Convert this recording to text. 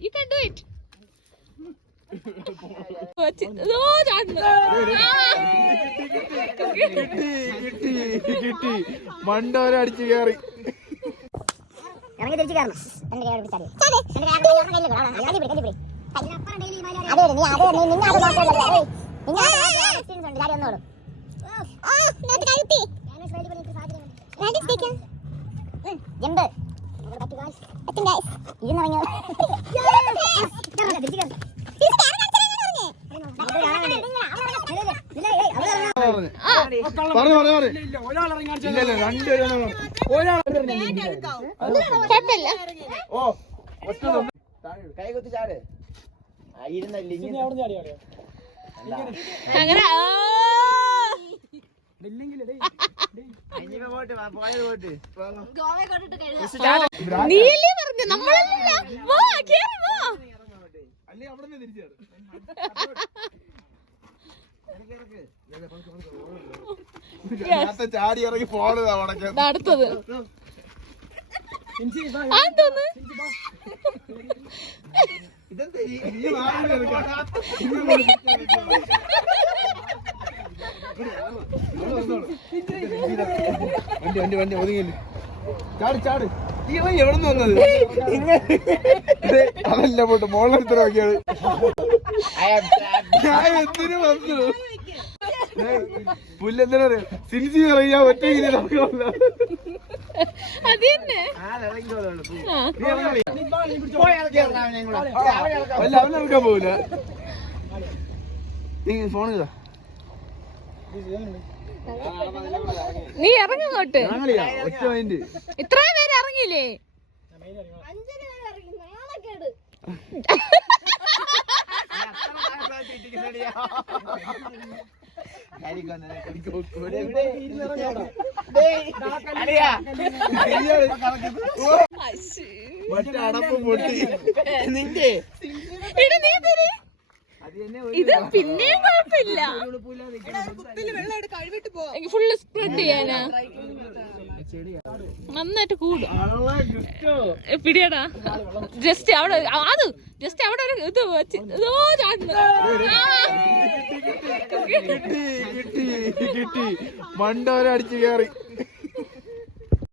You can do it. കിട്ടി മണ്ടോര അടിച്ചു കയറി ഇറങ്ങി തിരിച്ചു കയറണം. കൈകൊത്തി ചാട് അങ്ങനെ നീയല്ലേ പറഞ്ഞു നമ്മളല്ല. ചാടി ഇറങ്ങി പോണതാ അടുത്തത് വണ്ടി വണ്ടി ഒതുങ്ങില്ല. ചാടി ചാടി എവിടെ നിന്ന് വന്നത്? അതല്ല പോട്ട് മോളെടുത്ത് നോക്കിയാണ് എന്തിനു വന്നു പുല്ലെന്തിനാ സിൻസി പറയാ ഒറ്റയ്ക്ക് നടക്കുമല്ല. അല്ല അവനെടുക്കാൻ പോവില്ല. നീ ഫോൺ ചെയ്താ നീ ഇറങ്ങോട്ട്. ഒറ്റ മൈൻഡ്. ഇത്രയും പേര് ഇറങ്ങിയില്ലേ? മറ്റേ അടപ്പ് പൊട്ടി നിന്റെ ഇത് പിന്നെയും കുഴപ്പമില്ല. ഫുള്ള് സ്പ്രെഡ് ചെയ്യാനാ നന്നായിട്ട് കൂടും. പിടിയടാ. ജസ്റ്റ് അവിടെ അത് ജസ്റ്റ് അവിടെ ഒരു ഇത് വെച്ച് കിട്ടി മണ്ടോര അടിച്ചു കയറി.